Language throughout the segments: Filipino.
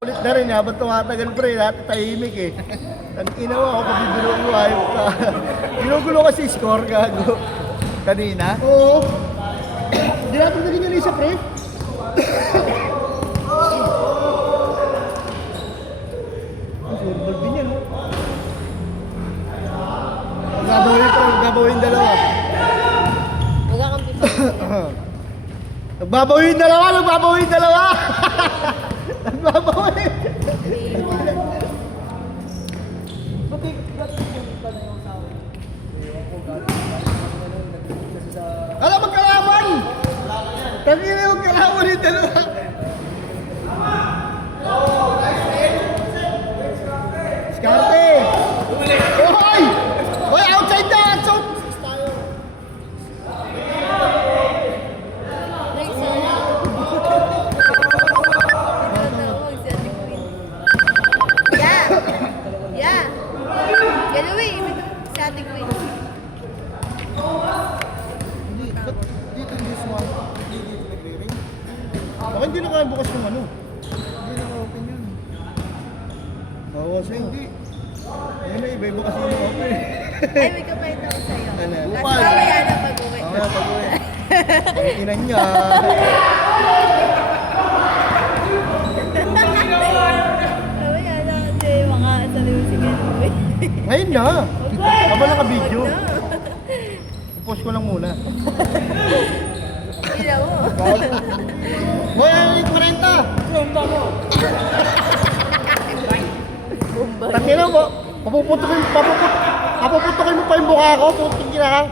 Ulit na rin, habang tumatagal pre, lahat tahimik eh. Ang inawa ako, pagbibiruan mo, ayop ka. Ginugulo kasi score, gago. Kanina? Oo. Hindi natin na rin yung isa, pre. Ang surbol din yan, no? Gagawin pre, gagawin dalawa. Magkakampi pa. Nagbabawin dalawa, nagbabawin dalawa! Nagbabawin! Alam, magkalaban! Tangina yung magkalaban yung dalawa! Skarte! Hoy! Hoy, outside na! Outside! Next sana. Yeah! Yeah! Galawin! Sa ating queen. Dito yung this one. Dito nagre-ring. Baka hindi na kaya bukas yung ano. Hindi na open yun. Bawas yun. Hindi. Ayun na, iba-iba kasi yung open. Ay, may kapahit ako sa'yo. Ano? Tapos Upal. mamaya na pag-uwi. Mamaya pag-uwi. Ang ina niya. Mamaya na kasi makasaliw si Galawin. Ngayon na. Habang naka-video. Huwag na. Post ko lang muna. Gila mo. Hoy, ay, 40! Bomba. Tangina mo. Papuputukin mo pa yung mukha ko. Puting ka ha.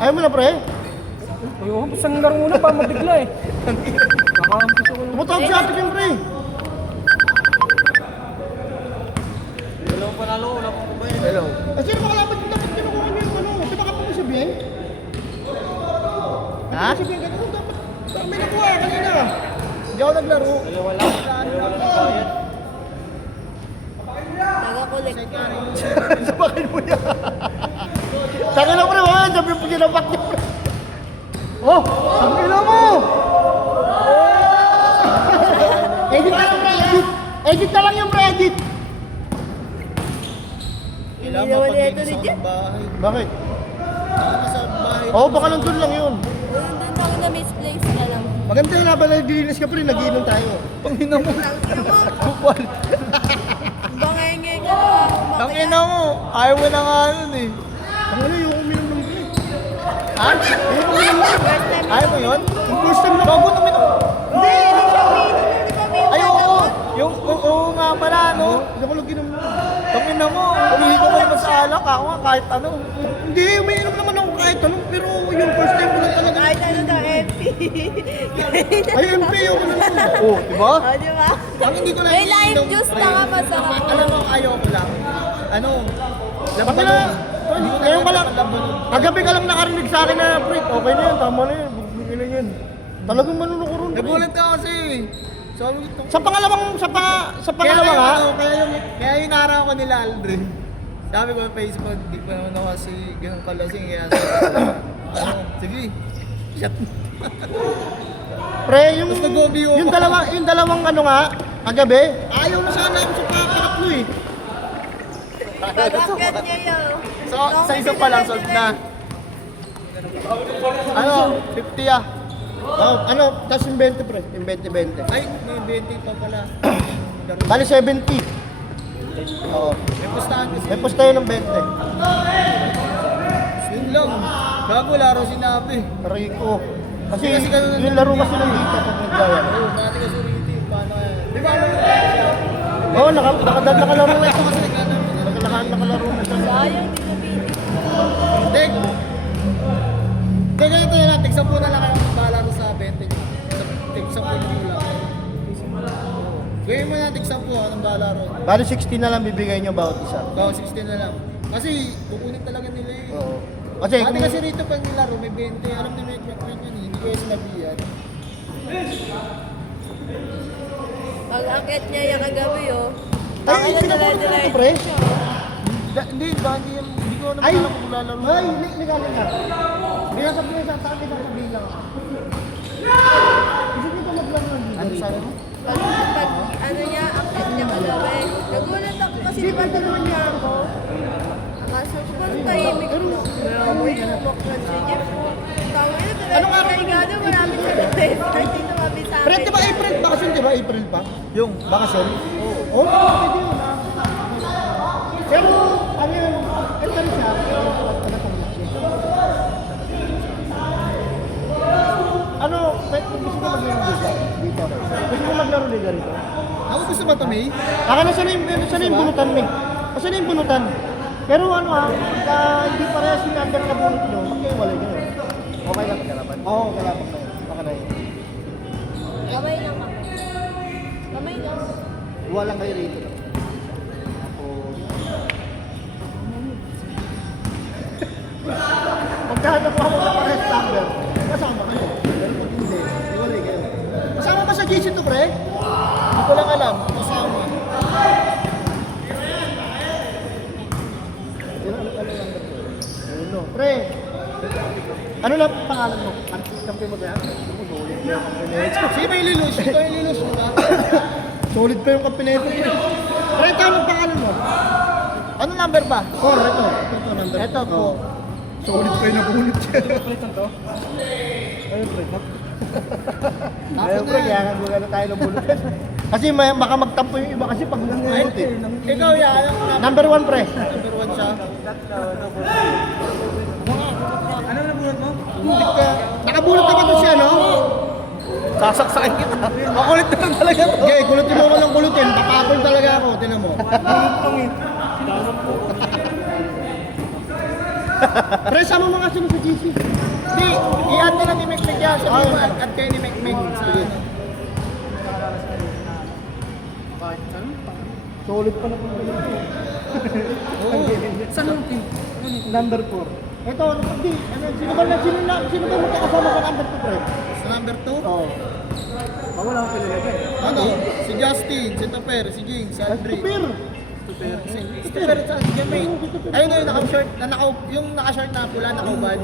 Ayaw mo na pre. Ayun, isang laro muna para mabigla eh. Nakakampi ko. Tumutawag si Ate Kim pre. Hello. Kasi makalaban yung dapat kinukuha niyo yung ano. Kasi baka pa sabihin. Ha? Sabihin ka na dapat. May nakuha kanina. Hindi ako naglaro. Taga-collect. Sabakin mo yan. Sakin na pre, wala. Sabi mo ginapak niya pre. Oh! Sakin na mo! Edit na lang pre, edit. Edit na lang yung pre, edit. Hindi naman ito ni Jet. Bakit? Oo, baka nandun lang yun. Doon ako na misplace ka lang. Maganda yun habang naglilinis ka pre, nag-iinom tayo. Pangina mo. Kupal. Bangenge ka na. Tangina mo. Ayaw mo na nga nun eh. Tangina yung uminom ng pre. Ha? Yung uminom ng pre. Ayaw mo yun? Yung first time na bago uminom. Hindi, hindi siya umiinom. Hindi ba umiinom? Ay, oo. Yung oo nga pala, no? Hindi ako nag-inom na. Tangina mo. Umihi ko naman sa alak. Ako nga kahit ano. Hindi, umiinom naman ako kahit ano. Pero yung first time ko lang talaga. Kahit ano daw, MP. Ay, MP yung ano. Oo, diba? O, di ba? Ang hindi ko na May lime iniinom, juice pre. na nga masarap. Alam mo, ayaw ko lang. Ano? Dapat na. Ngayon ka lang. Kagabi ka lang nakarinig sa akin na, pre, okay na yun, tama na yun. Bigyan na yun. Talagang manunok ko rin. Nagulat ka kasi. Sabi ko, Sa pangalawang, sa pangalawa nga. Kaya yung naraw ko nila Aldrin. Sabi ko sa Facebook, di pa naman ako kasi ganun kalasing. Kaya ano, sige. Shut. Pre, yung, Tapos nag-OBO yung dalawang ano nga, kagabi, ayaw na sana ako sa pangatlo eh. Pag-akyat niya yun. So, sa isa pa lang, sold na. Ano, 50 ah. Oh, ano, tapos yung 20 pre, yung 20-20. Ay, may 20 pa pala. Bali 70. Oo. May pustahan kasi. May post tayo ng 20. Yun lang. Bago laro sinabi. Rico. Kasi, Kasi ganun yung laro kasi ng dito pag naglayan. Oo, dati kasi Riti. Paano kaya? Di ba ano? Oo, nakalaro na ito. Kasi nagkano. Nakalaro na siya. Sayang, di na pinig. Dek! Dek, ganito na lang. Tig-10 na lang kayo magbalaro sa 20. Tig-10 lang. Gawin mo na tig-10 anong balaro. Bali 60 na lang bibigay nyo bawat isa. Bawa 16 na lang. Kasi kukunin talaga nila yun. Oo. Kasi, Dati kasi rito pag nilaro may 20. Alam ni Mike McQueen yun eh. Hindi ko yung sinabihan. Pag-akyat niya yung kagabi, oh. Ay, Bakit na pinapanood ko dala-dala ito, pre. siya? Hindi, hindi ko naman Ay, alam kung lalaro. ay, ligaling nga. Hindi na sabihin sa akin, sabihin lang. pag ano niya, akit niya kagabi. Nagulat ako kasi di ba tanong niya ako? Kaso ko parang tahimik ko. Pero mo yun, umok na si Jeff. Tawag yun, Anong araw pero gano'n, marami sa dito. Hindi tumabi sa akin. Pero di ba April bakasyon, di ba? April pa? Yung, Bakasyon? Oo. Oo, pwede yun ah. Pero, ano yun, ito rin siya. Ano, gusto mo maglaro liga dito? Gusto mo maglaro liga rito? ako gusto ba ito, May? Sana yung bunutan, May. Kasi na yung bunutan. Pero ano ha, pagka hindi parehas yung number na bunot nyo, magkaiwalay nyo. Okay lang kalaban? Oo, kalaban na yun. Baka na yun. Kamay lang ako. Kamay lang. Walang kayo rito. Magkahanap ako ng parehas number. Kasama kayo. Pero pag hindi, iwalay kayo. Kasama ba sa GC to, pre? Hindi ko lang alam. Kasama. Ano, pre? Ano lang pangalan mo? Kampi mo kaya? Ako, solid pa yung kampineto. Sige, may lilus. Ito yung lilus. Solid pa yung kampineto. Pre, ito anong pangalan mo? Ano number ba? Ito number. Ito po. Solid pa yung nabunot siya. Ayun, pre. Ayun, pre. Kaya nga na tayo ng bulutan. Kasi baka magtampo yung iba kasi pag nangunot eh. Ikaw, yan. Number 1, pre. Number 1 siya. Ano na bulat mo? Nakabulot naman to siya, no? Sasaksakin kita. Makulit na lang talaga to. Okay, kulutin mo ko ng kulutin. Papapol talaga ako. Tinan mo. Pre, sama mo kasi sa GC. Hindi, i-add na lang ni Mekmek yan. Sabi mo, add kayo ni Mekmek. Solid pa na po ito. Saan ang team? Number 4. Ito, hindi. Sino ba magkakasama sa number 2, pre? Sa number 2? Oo. Wala akong pinalagay. Ano? Si Justin, si Topper, si Jing, si Andre. Super! Si Topper at si Jermaine. Ayun na yung naka-shirt, yung naka-shirt na pula, naka-ubad.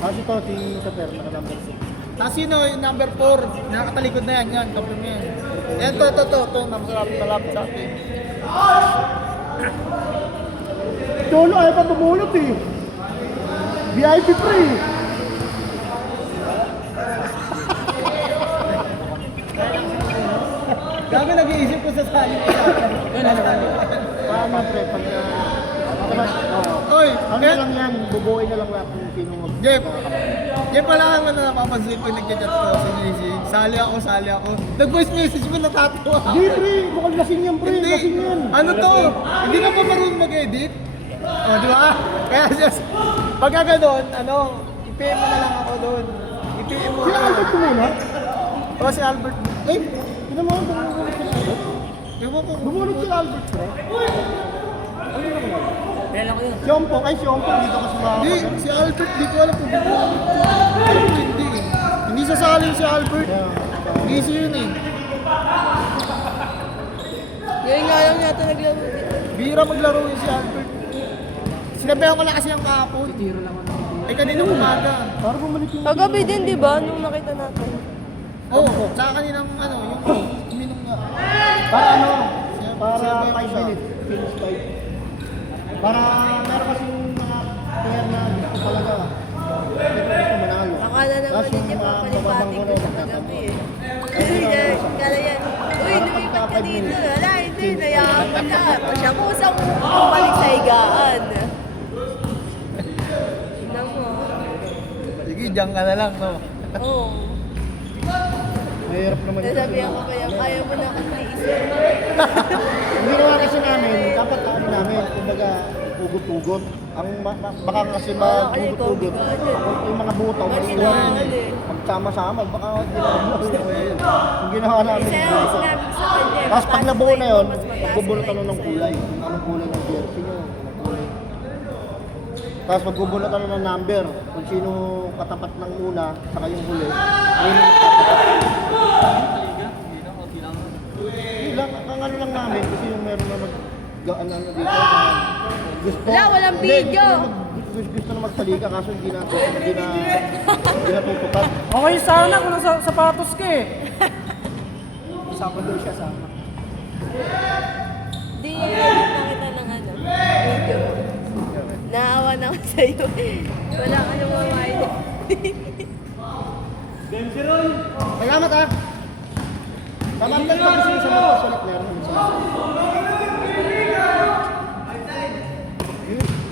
Kasi to, si Super, naka-number 6. Tapos sino yung number 4, nakatalikod na yan, kapag mo yan. Yan, to, malapit sa atin. Cholo, ayaw pa bumulot eh. VIP free. Gabi nag-iisip ko sa sali ko sa akin. Paano, pre, pag... Oy, Ano kaya, lang yan, bubuoy na lang natin kung sino mag... Jeff, Jeff pala naman na napapansin pag nag-chat ko si Macy. Sali ako. Nag-voice message mo, natatawa. Hindi, pre, mukhang lasing yan, pre, lasing yan. Ano to? Hindi ka pa marunong mag-edit? O, di ba? Kaya just, pagka ganun, i-PM mo na lang ako doon. I-PM mo Sila na Albert ko muna? O, si Albert. Eh, tinan mo, bumulot sila Albert. Ewan ko. Bumulot sila Albert, pre. Ano lang yan? Kaya lang ko yun. Si Ompong, dito kasi Hindi, si Albert, di ko alam kung hindi eh. Hindi sasali si Albert. Busy yun eh. Ngayon nga lang yata naglaro dito. Bira maglaro yun si Albert. Sinabihan ko lang kasi yung kahapon. Tiro lang ako. Eh, kanina umaga. Para bumalik yung... Kagabi din, di ba? Nung nakita natin. Oo, sa kaninang yung uminom nga. Para ano? Para Sinabihan ko 5 siya. minutes. Finish 5. Para meron kasi yung mga player na gusto talaga. Gusto manalo. Akala naman din niya papalipati ko sa kagabi eh. Kala yan, uy, lumipat ka dito. Wala, hindi, nayaan mo na. Siya kusang bumalik sa higaan. Tignan mo. Sige, diyan ka na lang, no? Oo. Mahirap naman ito. Nasabihan ko pa yan, ayaw mo na akong naisip. Ang ginawa kasi namin, dapat ano namin, kumbaga ugot-ugot. Ang baka kasi mag-ugot-ugot. Yung mga buto, Masinangal eh. magsama-sama, baka ginawa yung ginawa namin. Kasi ako sinabi ko sa kanya. Tapos pag nabuo na yun, mas mataas magbubunutan na ng kulay. Kung anong kulay ng jersey nyo. anong kulay. Tapos magbubunutan ng number. Kung sino katapat ng una, saka yung huli. Ayun yung katapat. Hindi lang, ang ano lang namin, kasi yung meron na ano dito. Gusto, Wala, walang Hindi, video. Gusto na magsalika, kaso hindi na tutupad. Okay sana kung nasa sapatos ka eh. Sabado siya sama. Di nakita ng ano, video. Naawa na ako sa'yo. Wala ka nang mamayin. Salamat ah. Samantal pa gusto sa mga sulit meron naman sila.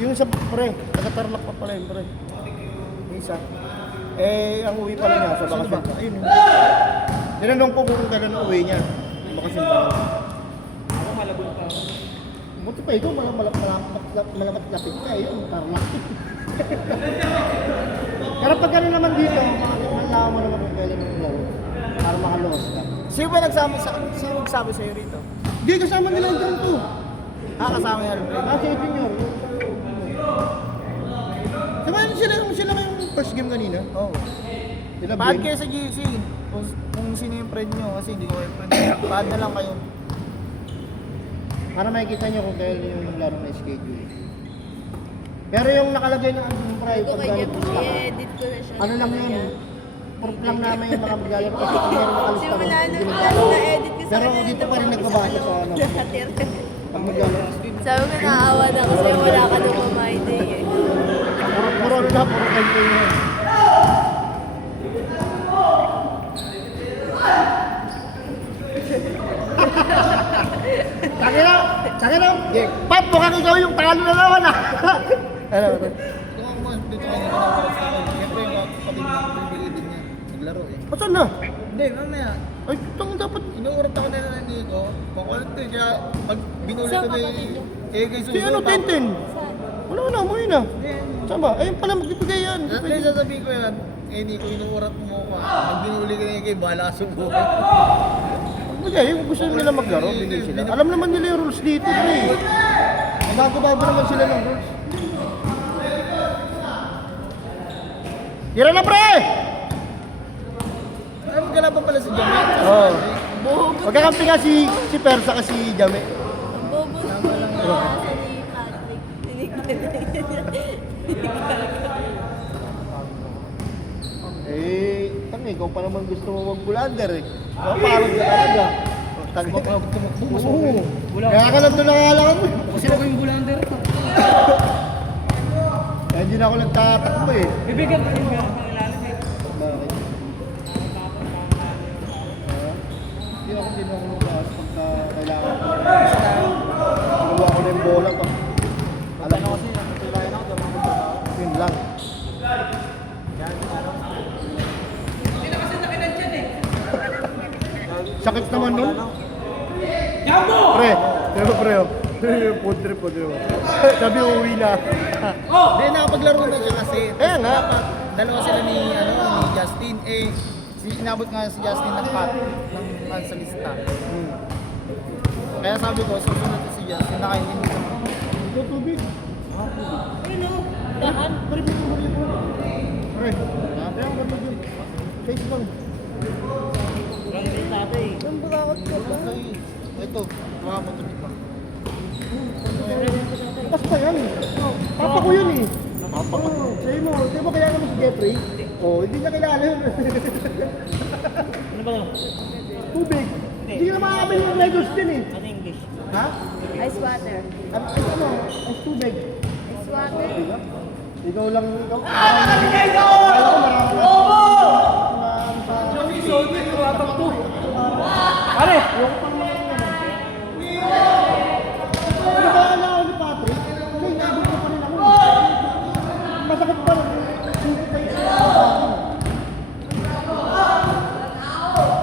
Yung sa pre, taga-Tarlac pa pala yun pre. Yung isa. Eh, ang uwi pala niya sa bakasyon pa. Ayun. Tinanong ko kung kailan ang uwi niya. Bakasyon pa. Ako malabon pa. Buti pa ikaw, malamat-lapit ka eh. Yung Tarlac. Pero pag gano'n naman dito, malaman mo naman kung kailan yung laro. Para makaluwas ka. Sino ba sino nagsabi sa'yo rito? Di, kasama nila yung drone to. Kasama niya rin. Kasi junior. Samahan sila kayong first game kanina. Oo. Sila Pahad Ben. kayo sa GC. Kung sino yung friend nyo, kasi hindi ko kayo friend. Pahad na lang kayo. Para makikita nyo kung kailan yung laro na schedule. Pero yung nakalagay ng Andong Fry, Ako pag kanya, gano'n, i-edit ko na siya. ano lang yun, proof lang namin yung mga maglalaro kasi kung meron nakalista ron, Simula hindi nung maglalaro. na-edit ko sa Pero kanya. dito pa rin nagbabasa sa ano, pag maglalaro. Sabi ko naawa na kasi wala ka nang mamayin eh. Puro ano na, puro kanto yun. Sakit na! Pat, mukhang ikaw yung talo na naman ah! Ano? Kung ako mas dito kayo nakawaras sa akin, siyempre yung kapatid na bibili din niya. Naglaro eh. O saan na? Hindi, mamaya. Ay, itong dapat... Inuurat ako na ng Nico. Pakulit ko siya. Pag binuli ko na yung... Eh, kay Si ano, Tintin? Wala na, umuwi na. Saan ba? Ayun pala, magbibigay yan. Kaya sasabihin ko yan, eh Nico, inuurat mo ko. Pag binuli ko na yung kay Bala ka subukan. Magbigay, yung gusto nila maglaro, bigay sila. Alam naman nila yung rules dito, pre. Bago-bago naman sila ng rules. Tira na, pre! Ay, magkalaban pala si Jamie. Oo. Bobo. Magkakampi nga si Persa kasi si Jame. Ang bobo ng nasa ni Patrick. Ikaw pa naman gusto mo mag-bulander eh. Ikaw parang ka talaga. Tumakbo. Oo. Wala. Kaya ka lang doon nakalakan mo. Kasi ako yung bulander ito. Kaya hindi na ako nagtatakbo eh. Bibigyan ko yung meron pang ilalim eh. Bakit? Hindi ako lumakas pagka kailangan ko. Gawa ko na yung bola pa. Alam ko. Yun lang. Sakit naman nun. Pre, pre, putre po, di ba? Sabi uwi na. Hindi, nakapaglaro na siya kasi. Kaya nga. Dalawa sila ni Justin. Inabot nga si Justin ng pat ng sa lista. Kaya sabi ko, susunod si Justin, nakainin ko. Ito tubig. Ano? Dahan? Pre, pre. Kaya ang ganda dun. Face lang. Ang bakit ko ba? Ito, makapatuloy pa. Basta yan. Papa ko yun eh. Papa ko. Sa'yo mo, di ba kaya naman si Jeffrey? Oo, hindi niya kilala yun. Ano ba yun? Tubig. Hindi na makakabili yung Legos din eh. Ano English? Ha? Ice water. Ano? Ay, tubig. Ice water. Diba? Ikaw lang, ikaw. Kala ko marami na. Pare! Nabala ako ni Patrick. Kasi inabot ko pa rin ako. Masakit pa rin. Sukit na yun.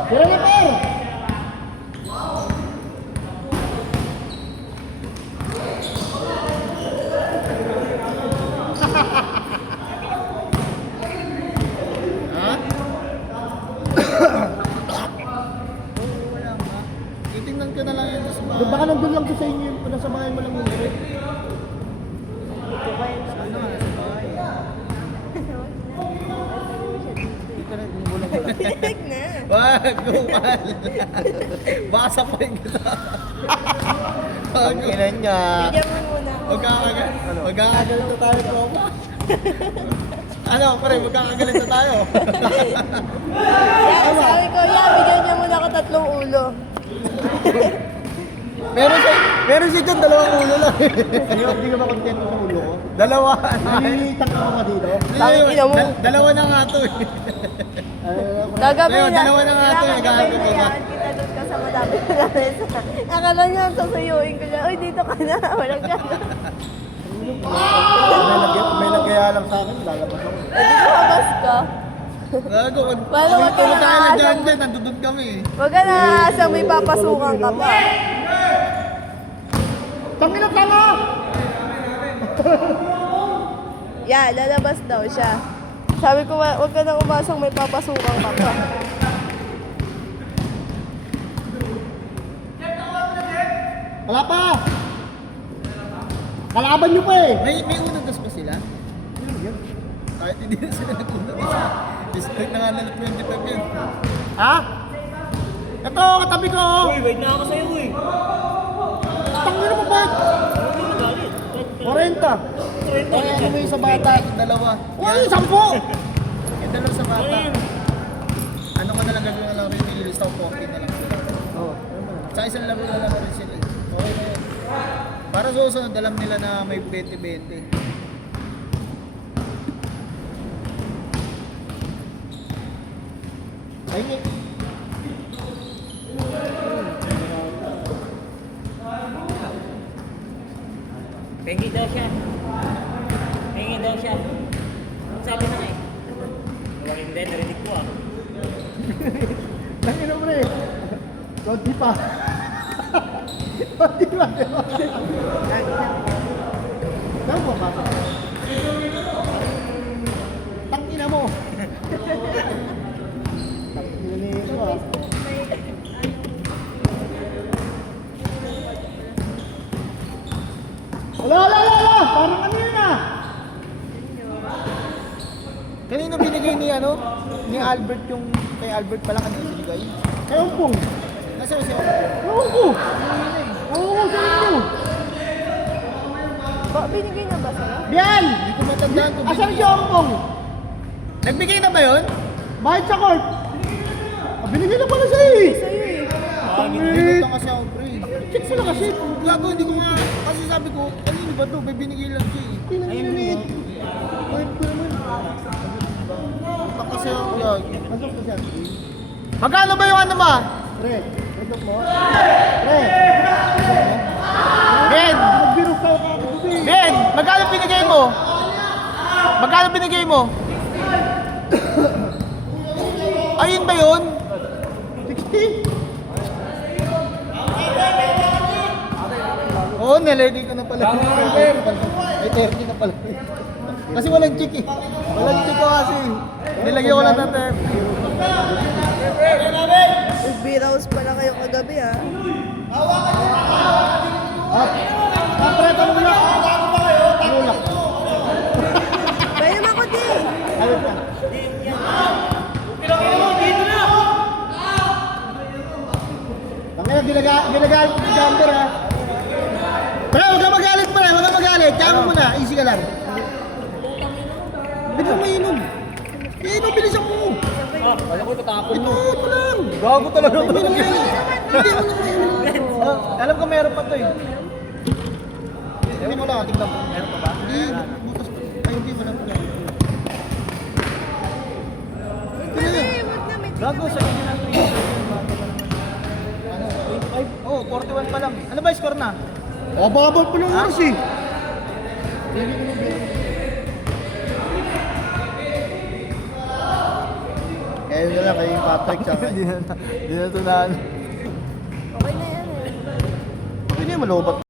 Tira na pa eh! Wala nga. Titingnan ko na lang yun sa mga... Baka nandun lang ko sa inyo yung pinasamahin mo lang yung direct. Ano nga, sa bahay. Hindi ka na bumulang ko lang. Tiyak na. Wag, gumal. Baka sapayin ko sa... Ang ina niya. Bigyan mo muna ako. Magkakagalito tayo ko. Ano, pare, magkakagalito tayo. Yan, sabi ko, yan, bigyan niya muna ako 3 ulo. Meron siya dyan, dalawang ulo lang. Hindi ka ba kontento sa ulo ko? Dalawa. Nalilitang ako ka dito. Tangina mo. Dalawa na nga to eh. Gagabi Leo, na. dalawa na nga to eh, gagabi ka. Kailangan kita doon ka sa madami na mesa. Akala niya, sasayuin ko niya. Uy, dito ka na. Walang gano'n. May nagkaya lang sa akin, lalabas ako. Pwede lumabas ka. Gago, Paano kung ka tayo na nakakasam? dyan dyan, nandun kami eh. Huwag ka na sa may papasukan ka pa. Tangina tama! Yeah, lalabas daw siya. Sabi ko, huwag ka na umasang may papasukan ka pa. Wala pa! Kalaban nyo pa eh! May unang gas pa sila? Kahit hindi na sila nag-unang gas. District na nga na 25 yun. Ha? Ito, katabi ko! Uy, wait na ako sa'yo eh. Tangina mo ba? 40! Kaya ano mo yung sa bata, yung dalawa. Uy, 10! Yung dalawa sa bata. Ano ka na lang gagawin na lang rin, nililista ko 40 na lang sila. Oo. Sa isang laro na lang rin sila. Okay na yun. Para sa susunod, alam nila na may 20-20. Ay, Pengi daw siya. Pengi daw siya. Ang sabi na nga eh. Wala hindi, narinig ko ah. tangina mo rin. Konti pa. Konti pa. Saan mo ba? Tangina mo. Tangina nito ah. Wala! Parang ano yun ah? Kanino binigay ni ano? Ni Albert yung... Kay Albert pala kanino binigay? Ewan po. Nasaan siya? Ewan ko. Ewan ko sa inyo. Binigay na ba sa'yo? Bian! Hindi ko matandaan kung Asan si Hong Kong? Nagbigay na ba yun? Bakit sa court? Ah, binigay na pala siya eh. Sa'yo eh. Hindi ko kasi ako, pre. Check sila kasi. Gago, hindi ko nga... Kasi sabi ko, kanino ba to? May binigay lang siya eh. Pinanginit. Point ko naman. Punta kasi ako lagi. Pasok ko siya. Magkano ba yung ano ba? Pre, ito mo. Pre, Ben! nagbiro ka ako. Ben! Magkano binigay mo? Magkano binigay mo? Ayun ba yun? 60? Oo, nalagay ko na pala. Ay, 30 na pala. Kasi walang chick eh. Walang chick ko kasi. Nilagay ko lang ng 30. Nag-B-Rouse pala kayo kagabi ah. Pre, tanong lang. Ano lang? Kaya mo ko di. Ano pa? Tangina, ginagalit ko si Jumper ha. Pre, huwag ka magalit pre, huwag ka magalit. Kaya mo muna, easy ka lang. Ba't mo mainom? Mainom, bilisan mo. Kaya ko tatapon Ito lang. Gago talaga. Hindi mo mainom. Alam ko meron pa to eh. Hindi mo lang, tignan mo. Meron pa ba? Hindi, bukas. Ay, hindi, wala pa. Ay, wag na may Gago, sa kanya ng 3. Ano? 25? Oo, 41 pa lang. Ano ba yung score na? O, babal pa ng oras eh. Eh, yun na lang kay Patrick tsaka. Hindi na tunaan. Okay na yan eh. Hindi na malobat.